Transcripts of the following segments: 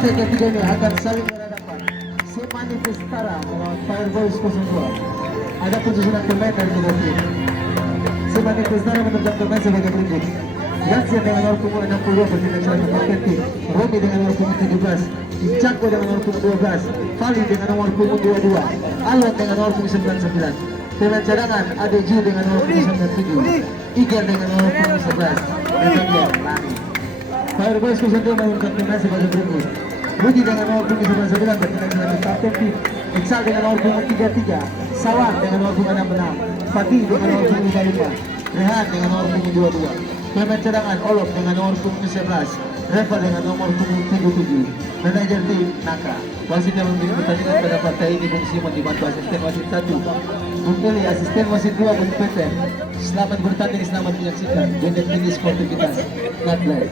partai ketiga ini akan saling berhadapan. Si Manifestara melawan Fireboys 02. Ada penyusunan pemain dari kedua tim. Si Manifestara menerjang pemain sebagai berikut. Yansia dengan nomor punggung 62 bertindak sebagai kapten. Romi dengan nomor punggung 17. Icako dengan nomor punggung 12. Fali dengan nomor punggung 22. Alwan dengan nomor punggung 99. Pemain cadangan ADG dengan nomor punggung 97. Igan dengan nomor punggung 11. Demikian Lani. Fireboys 02 mengumumkan pemain sebagai berikut. Budi dengan nomor punggung 99 bertindak sebagai kapten tim. Iksal dengan nomor punggung 33. Sawan dengan nomor punggung 66. Fatih dengan nomor punggung 55. Rehan dengan nomor punggung 22. Pemain cadangan Olop dengan nomor punggung 11. Reva dengan nomor punggung 77. Manajer tim Naka. Wasit yang memimpin pertandingan pada partai ini Bung Simon dibantu asisten wasit 1 Bung Eli, asisten wasit 2 Bung Peter. Selamat bertanding, selamat menyaksikan. Unit ini sportivitas. God bless.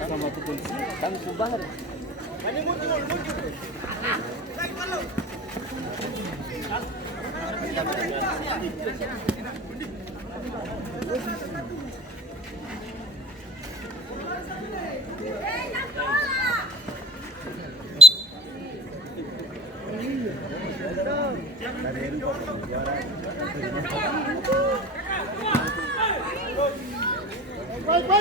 Sama tu polisi, kami subahar. Baik.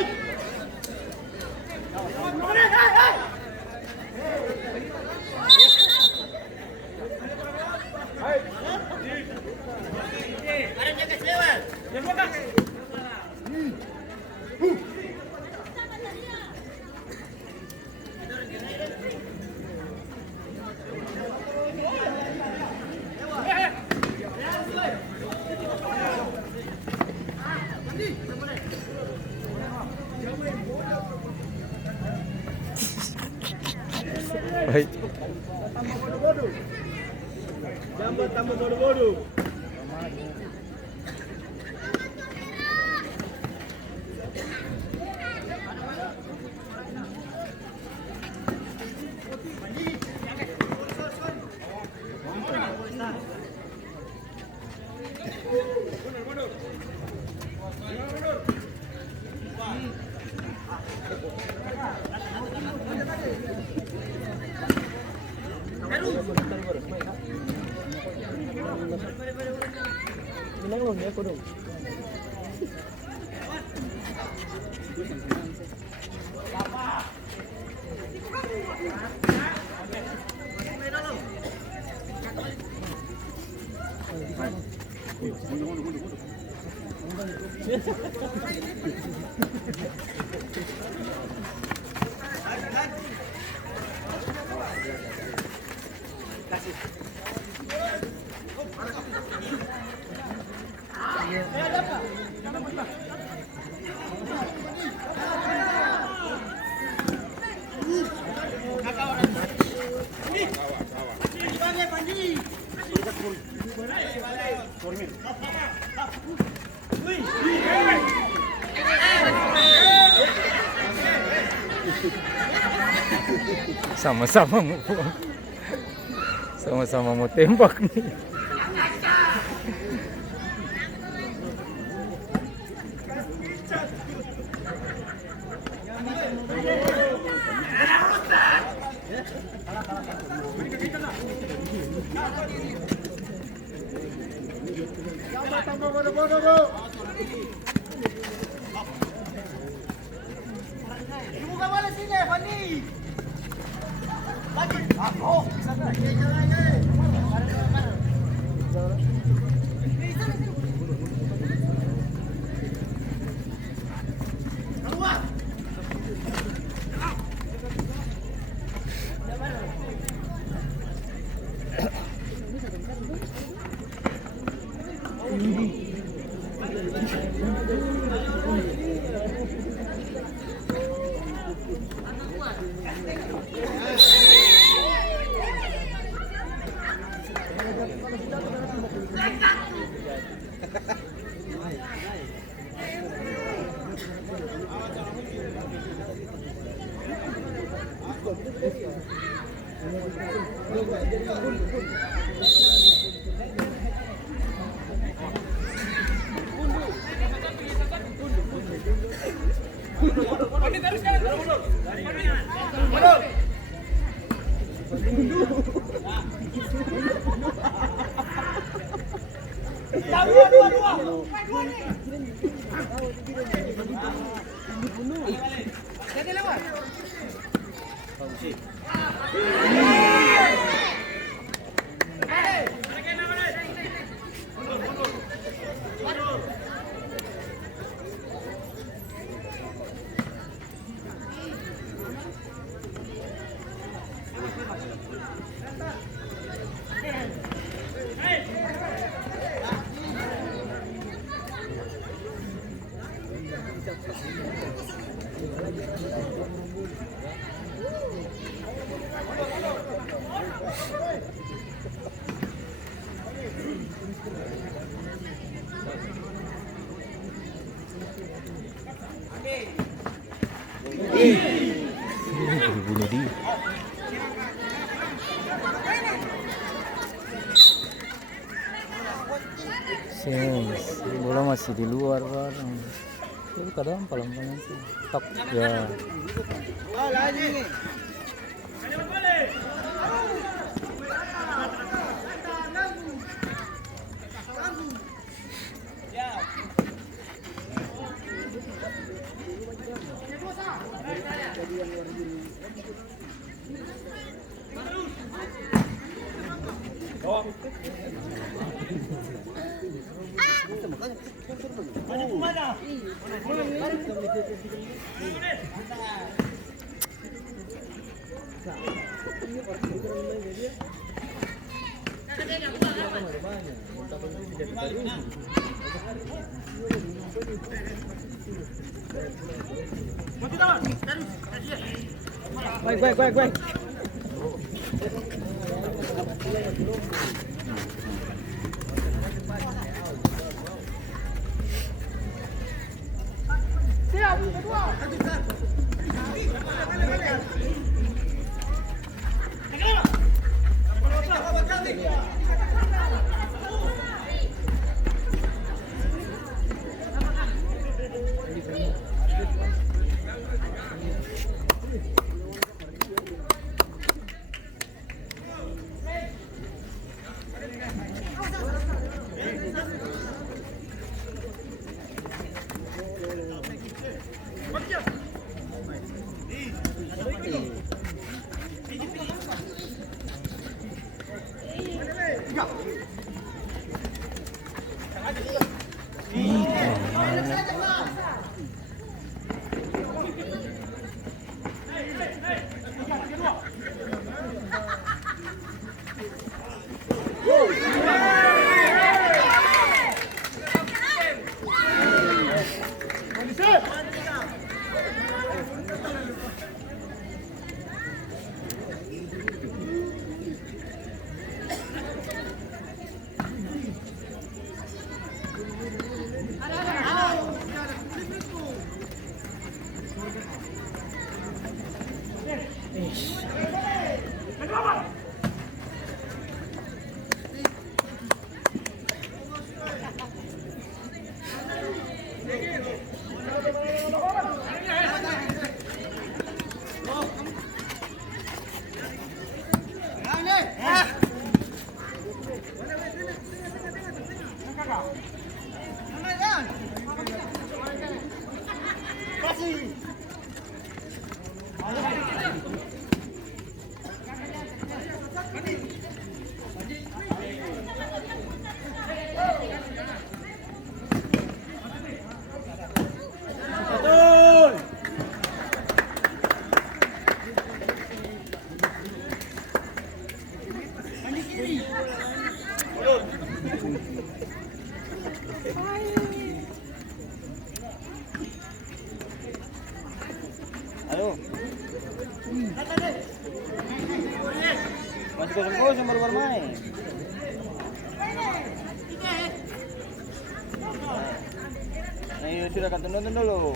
Baik. Jambat tambah bodoh-bodoh. Minang loh ya kodong. Sama-sama mau sama-sama mau tembak nih. Tambah bodoh-bodoh. Buka bola sini, Fandi. Lagi. Oh, sana. Bunuh dia. Sens, bola masih di luar barang. Itu kadang palang-palang sih. Tok ya. Baik. Ayo. Masih kosong-kosong baru bermain. Ayo sudah kan nonton dulu.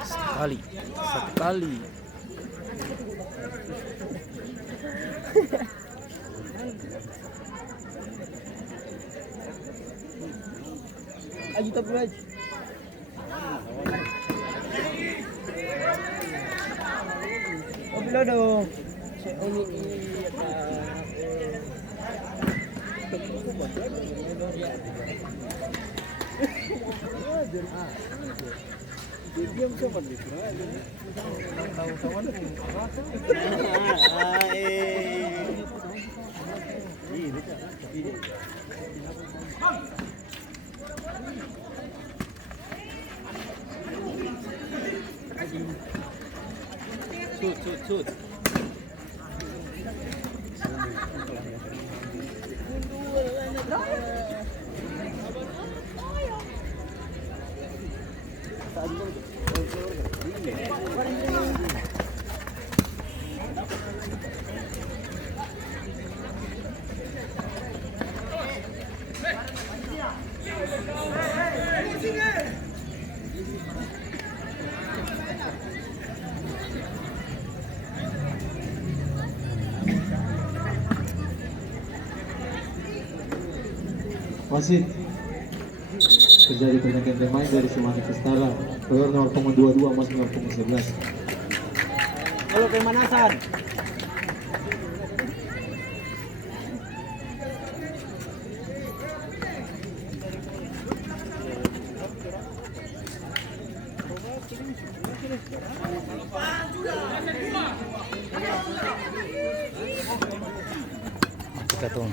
Sekali. Sekali. Aji tak boleh. Oh bila dong. Saya ini diam siapa di sini? Tahu kawan. Ini. Shoot. Wasit terjadi pergantian pemain dari si Manifestara. Keluar nomor punggung 22 masuk nomor punggung 11. Halo pemanasan. Katong.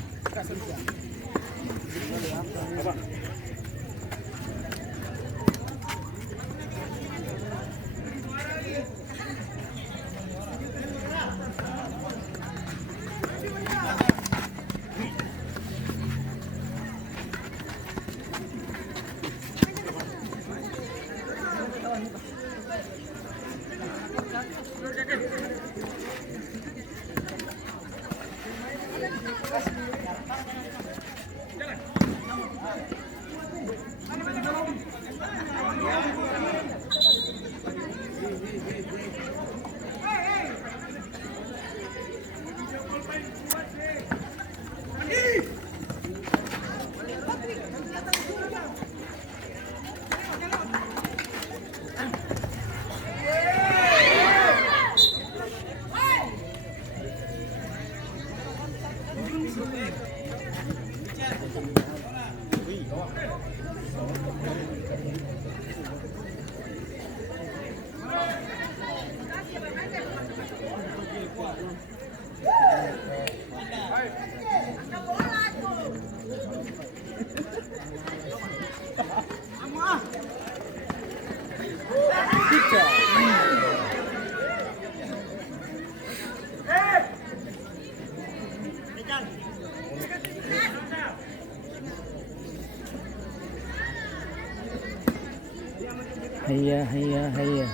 Hayya.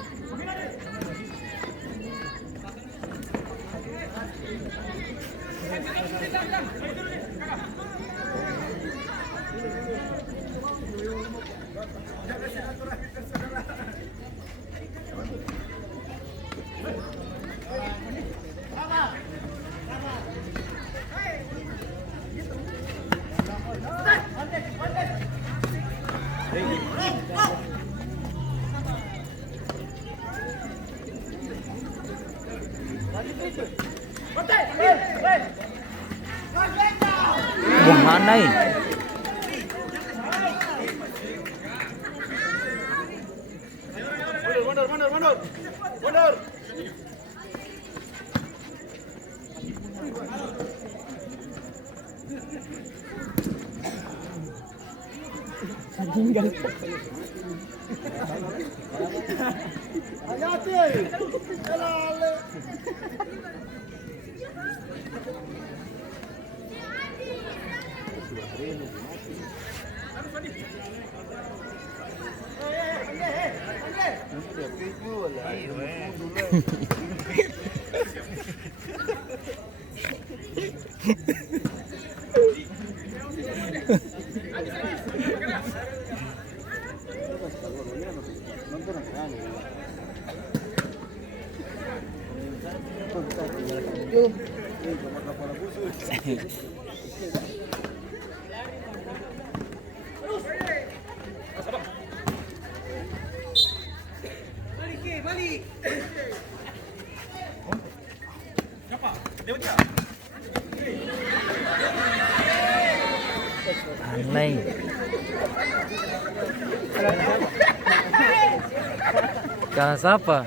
Mana ini? Mundur. Hati-hati. Aneh. Kalah siapa?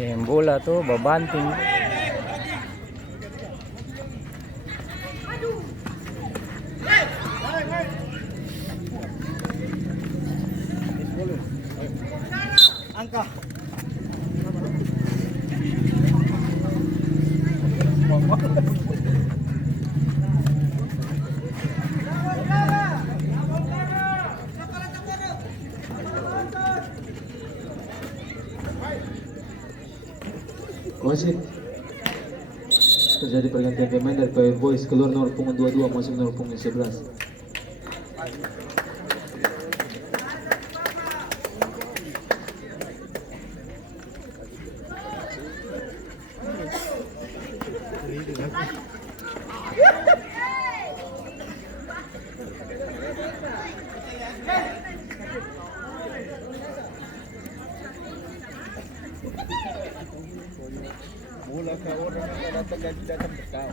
Yang bola tuh babanting. Angka. Wasit. Terjadi pergantian pemain dari Power Boys, keluar nomor punggung 22 masuk nomor punggung 11. Mula ke orang yang datang gaji datang berkau.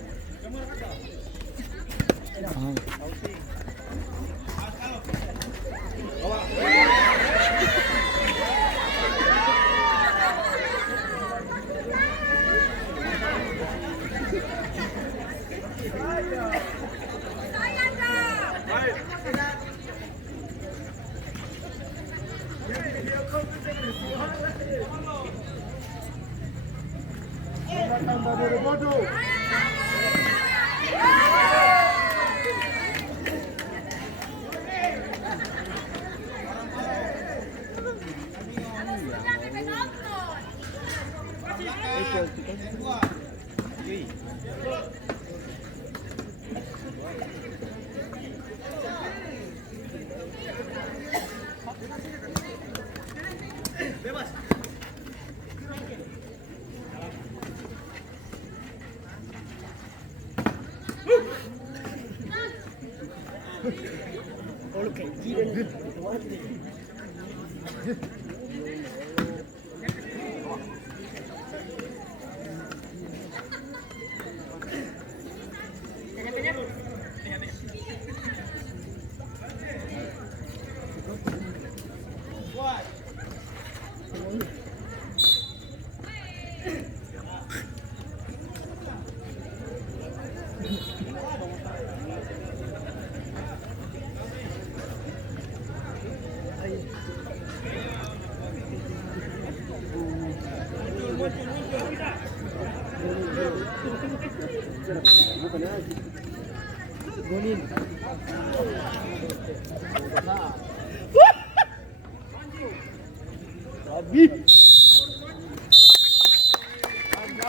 Golin.